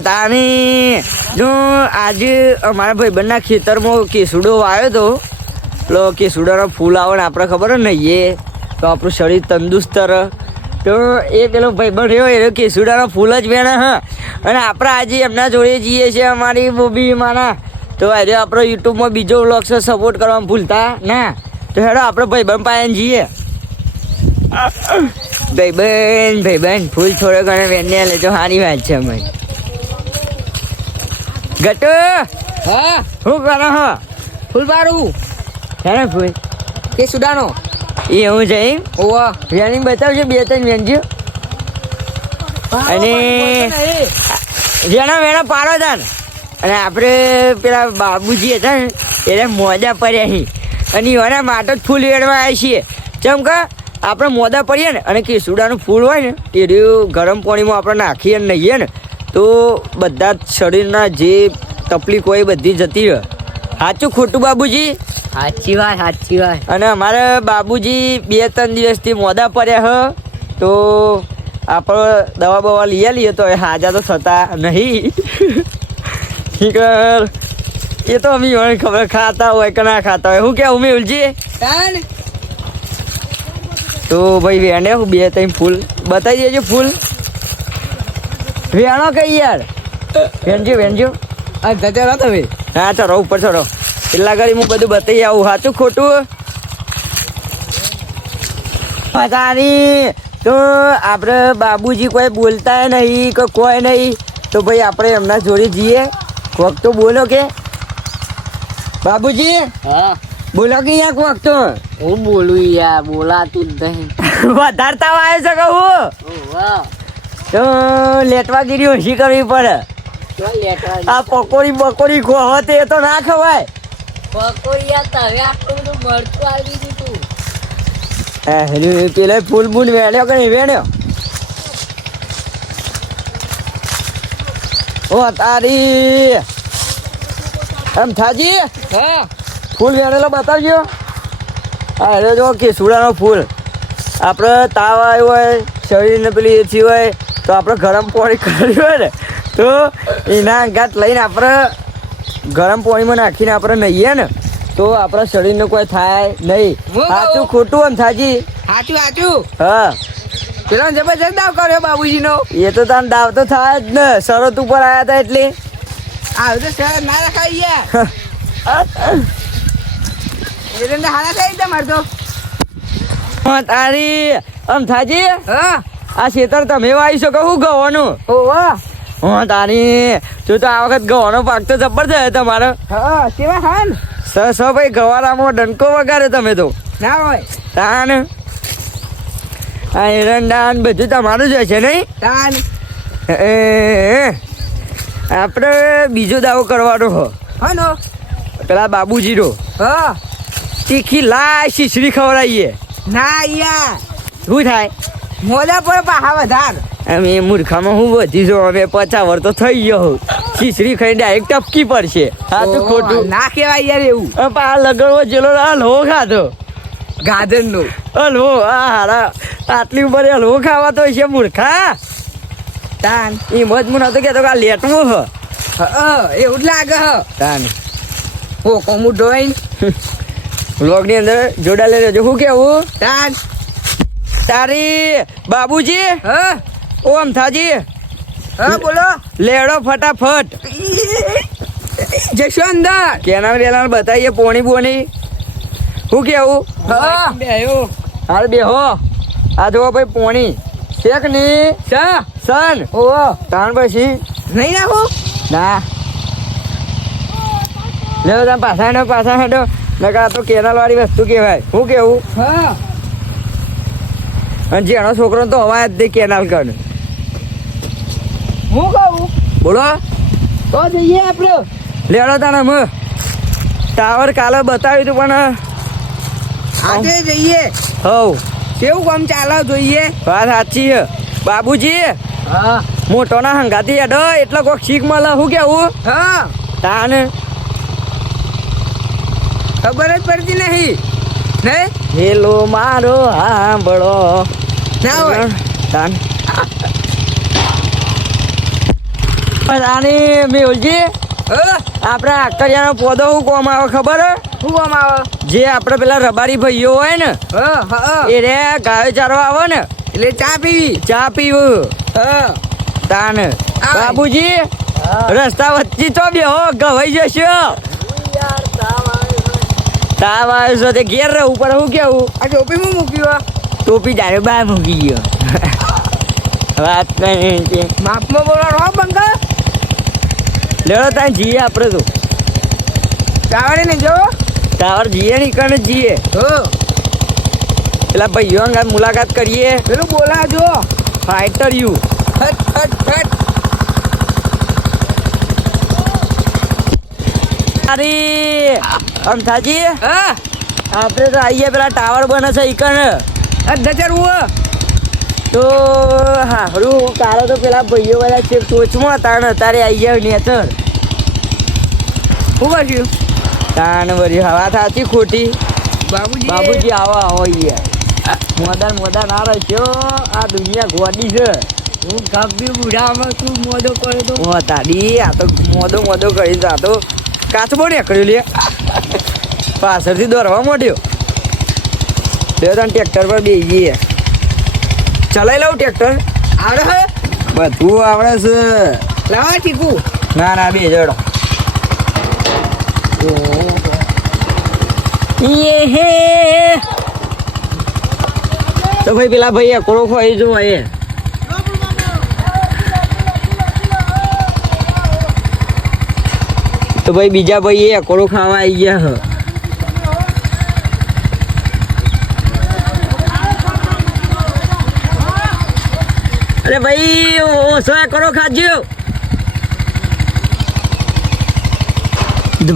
તાની જો આજે અમારા ભાઈબંધના ખેતરમાં કેસુડો વાવ્યો તો પેલો કેસુડાનો ફૂલ આવે ને આપણે ખબર ને એ તો આપણું શરીર તંદુરસ્ત રહે. તો એ પેલો ભાઈબંધ રહ્યો એ કેસુડાનો ફૂલ જ વેણે હા. અને આપણે આજે એમના જોડે જઈએ છીએ અમારી બોબી માના. તો આજે આપણો યુટ્યુબમાં બીજો વ્લોગ છે, સપોર્ટ કરવામાં ભૂલતા ના. તો હેડો આપણે ભાઈબંધ પાસે જઈએ. ભાઈબંધ ફૂલ થોડો ઘણો વેને લેજો, સારી વાત છે. અમે ગટુ હા શું કરો હો? ફૂલ બારું હે ફૂલ કે સુડાનો એ હું જઈ ઓવા વેણી બતાવજો, 2-3 વેણજો. અને વેણા પાડો હતા ને. અને આપણે પેલા બાબુજી હતા ને એટલે મોજા પડ્યા અહીં અને એના માટે જ ફૂલ વેણવા આવ્યા છીએ. જેમ કે આપણે મોદા પડીએ ને અને કેસુડાનું ફૂલ હોય ને એ રહ્યું ગરમ પાણીમાં આપણે નાખીએ ને નહીએ ને તો બધા જ શરીરના જે તકલીફ હોય એ બધી જતી રહે. સાચું ખોટું બાબુજી? સાચી વાત. અને અમારા બાબુજી 2-3 દિવસથી મોદા પડ્યા હ. તો આપણે દવા બવા લઈએ તો એ હાજા તો થતા નહીં. એ તો અમે ખબર ખાતા હોય કે ના ખાતા હોય. શું કેવું મેહુલજી? તો ભાઈ વેણે 2-3 ફૂલ બતાવી દેજો. ફૂલ વેણો કઈ યાર, વેણજો. જતા તમે હા ચલો ઉપર ચલો, એટલા ઘડી હું બધું બતાવી આવું. સાચું ખોટું? પતાની તો આપણે બાબુજી કોઈ બોલતા નહીં કે કોઈ નહીં. તો ભાઈ આપણે એમના જોડે જઈએ. કોક તો બોલો કે બાબુજી, હા બોલો કે યાર કોક તો. હું બોલું યાર, બોલાતું જ નહીં. વધારતા આવે છે કહું વાહ તો લેટવાગીરી ઓછી કરવી પડે. આ પકોડી ખોહો તે તો ના ખવાય. પકોડિયા તવે આટલું બધું મરચું આવી દીધું. પેલા ફૂલ બૂલ વેણ્યો કે નહીં વેણ્યો? ઓ તારી એમ થાજી હા ફૂલ વેણેલો બતાવજો. હા એટલે જો કેસુડાનો ફૂલ. આપણે તાવ આવ્યો હોય, શરીરને પેલી એથી હોય તો આપણે ગરમ પાણી કર્યું હોય ને તો એના અંગાત લઈને આપણે ગરમ પાણીમાં નાખીને આપણે નહીએ ને તો આપણા શરીરને કોઈ થાય નહીં. સાચું ખોટું એમ થાજી? સાચું હા. પેલો જબરજસ્ત દાવ કર્યો બાબુજીનો. એ તો તાર દાવ તો થાય જ ને, શરત ઉપર આવ્યા હતા એટલે. આવ તો સર ના રખાય યાર. એટલે હારા થઈ તમારે તો. તારી આમ થાજી હા આ ખેતર તમે વાવી શકો શું ગવાનું? ઓવા હા તારી જો તો આ વખત ગવાનો પાક તો જબરજસ્ત તમારો. હા કેવા હાન ભાઈ ગવારામાં ડંકો વગાડે તમે તો. ના હોય તાન આ એરંડા ને બધું તમારું જ હોય છે નહીં? તાન આપણે બીજો દાવો કરવાનો હો હનો પેલા બાબુજીનો. હા તીખી લાય શીશડી ખવડાવીએ. ના યાર શું થાય? મોજા પર પાહા વધાર. એમ એ મૂર્ખામાં હું વધી જો હવે 50 વર્ષ તો થઈ ગયો હું. શીશડી ખાઈ ડાયરેક્ટ ટપકી પડશે. હા તો ખોટું ના કહેવાય યાર એવું. આ લગડવો જેલો હલવો ખાધો ગાજર નો હલવો. આ હારા આટલી ઉંમરે હલવો ખાવા તો છે મૂર્ખા. તાન એ મજ મને હતો કેતો કે આ લેટવું હ. એવું જ લાગે હ. તાન હો કોમું ડોઈન વ્લોગની અંદર જોડાલે રહેજો. શું કેવું તાન તારી બાબુજી? હા ઓ અમથાજી હા બોલો લેડો ફટાફટ. જશો અંદર કેના રેલા બતાવીએ પોણી બોની. શું કેવું? હા હાલ બેહો. આ જો ભાઈ પોણી શેક ની સન ઓ તાણ પછી નહીં નાખું ના લેવો તમે પાછા હેડો નકા તો કેનાલ વાળી વસ્તુ કહેવાય. શું કેવું? હા અને જેનો છોકરો તો હવા જ દે કેનાલ કર. હું કહું બોલો તો જઈએ આપણે. લેડો તાને મ ટાવર કાલે બતાવ્યું હતું પણ આજે જઈએ. હવ કેવું કામ ચાલે જોઈએ. વાત સાચી છે બાબુજી. હા મોટોના હંગાતી હેડો એટલે કોઈક શીખ મળે. શું કેવું? હા તાન ખબર જ પડતી નહીં ને. હેલો મારો સાંભળો ના હોય તાન આની મેલજી આપણા આકરિયાનો પોદો શું કોમ આવે ખબર હે? શું કામ આવે? જે આપણે પેલા રબારી ભાઈઓ હોય ને એ રે ગાયો ચારવા આવે ને એટલે ચા પીવી. ચા પીવું તાન બાબુજી રસ્તા વચ્ચે તો બેહો ગવાઈ જશો. તાવ આવ્યો છે તે ઘેર રહેવું પડે. શું કેવું? આ ટોપીમાં મૂક્યું. ટોપી તારે બહાર મૂકી ગયો. વાત નહીં માપમાં બોલવાનો હો બંકા. લેડો ત્યાં જઈએ આપણે તો ચાવાડી ને જો. ટાવર જઈએ ને કણે જઈએ પેલા ભાઈઓ અંગાત મુલાકાત કરીએ. પેલું બોલા જો. ફાઈટર યુ હટ હટ હટ. અરે અમથાજી હા આપણે તો આવીએ પેલા ટાવર બને છે ઈકણ ધચરવું. તો હારું તારે તો પેલા ભાઈઓ બધા છે ટોચમાં તાણ તારે આવી જાય નેચર શું કરશું તાણ વળી હવા થાતી ખોટી. બાબુજી? બાબુજી આવો આવો અહીંયા મોદા ના રહેશો. આ દુનિયા ગોડી છે. હું ગબ્બી બુઢામાં તું મોદો કરે તો. ઓ તાડી આ તો મોદો કરી તો આ તો કાચબો નીકળ્યો લે. પાછળથી દોરવા માંડ્યો. બે ત્રણ ટ્રેક્ટર પર બેસી જઈએ. ચલાવી લઉં ટ્રેક્ટર? આવડે હે? બધું આવડે છે. લાવા ઠીકુ. ના બે જડો. તો ભાઈ પેલા ભાઈ કોળો ખોઈ જો એ તો ભાઈ બીજા ભાઈ એ કોળો ખાવા આવી ગયા હ. અરે ભાઈ ઓછો કરો ખાજો.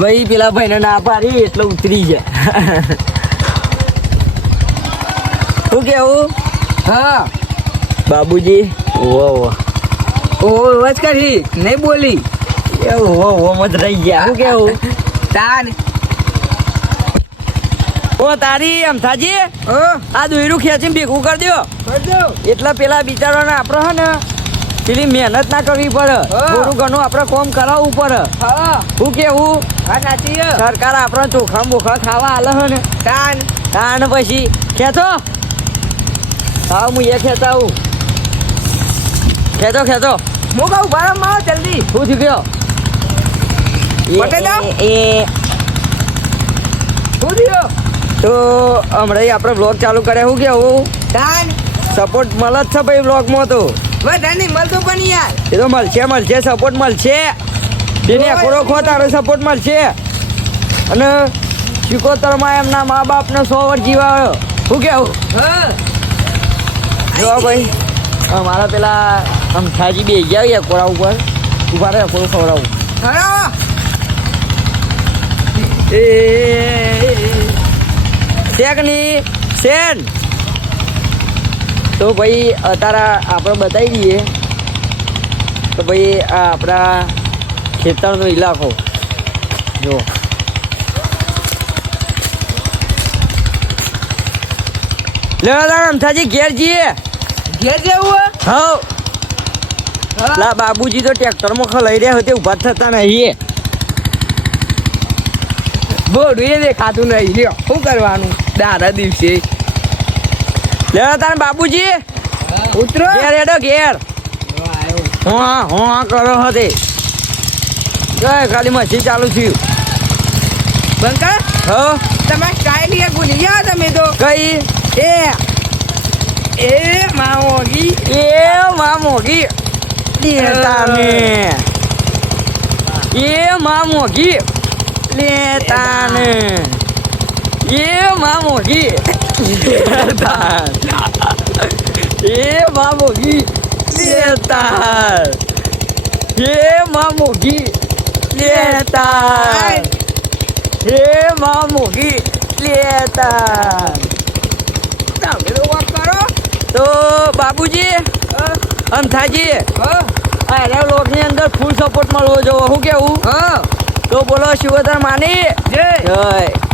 ભાઈ પેલા ભાઈ ને ના પાડી એટલે ઉતરી જાય. શું કેવું? હા બાબુજી ઓહો વચ કરી નહીં બોલી. ઓહો મત રહી ગયા. શું કેવું? તાન ઓ તારી અમથાજી ઓ આ દોયરું ખેંચીને ભેગું કરી દો. કરજો. એટલે પેલા બિચારાને આપણે હે ને પેલી મહેનત ના કરવી પડે. થોડું ઘણું આપણે કામ કરાવવું પડે. હા શું કેવું? હા સાચી છે. સરકાર આપણે ચોખા બોખા ખાવા આલે હે ને તાન તાણ પછી ખેંચો. હા હું એ ખેંચાવું. ખેંચો હું કહું બાર માં જલ્દી. શું થયું ગયો? પટે જાઓ. એ શું થયો? તો હમણાં આપણે બ્લોગ ચાલુ કરે. શું કેવું? તાન સપોર્ટ મળે જ છે ભાઈ બ્લોગમાં તો. વધારે નહીં મળતો પણ યાર. એ તો મળશે સપોર્ટ મળશે. તેને અકોડો ખો તારો સપોર્ટ મળશે. અને શિકોતરમાં એમના મા બાપને 100 વર્ષ જીવાયો. શું કેવું? હા જો ભાઈ મારા પેલા અમથાજી બે ગયા કોરા ઉપર ઉભા રહે. કોરું ખવડાવું. હરાવો. શેકની શેન તો ભાઈ અત્યારે આપણે બતાવી દઈએ તો ભાઈ આ આપણા ખેતરનો ઇલાકો જો. લેવા અમથાજી ઘેર જઈએ. ઘેર જેવું હા લા બાબુજી તો ટ્રેક્ટરમાં ખલાઈ રહ્યા હતા ઉભા થતા નહીં. બોડું એ દેખાતું નહીં. લ્યો શું કરવાનું દારા દિવસે. લેવા તારે બાબુજી ઉતરો. ઘેર હેડો ઘેર. હા કરો હતી ખાલી મશીન ચાલુ થયું. બંકા હા તમે કાયલી ભૂલી ગયા તમે તો. કઈ એ મામોગી એ માં મોગી લેતાને એ માં મોગી લેતાને એ માં મોગી લેતા એ માં મોગી લેતા એ માં મોગી લેતા એ માં મોગી લેતા. તમે તો વાત કરો. તો બાબુજી અમથાજી આ લોકની અંદર ફૂલ સપોર્ટ મળવો જોવો. શું કેવું? હા તો બોલો શિવધર માની જય. જય.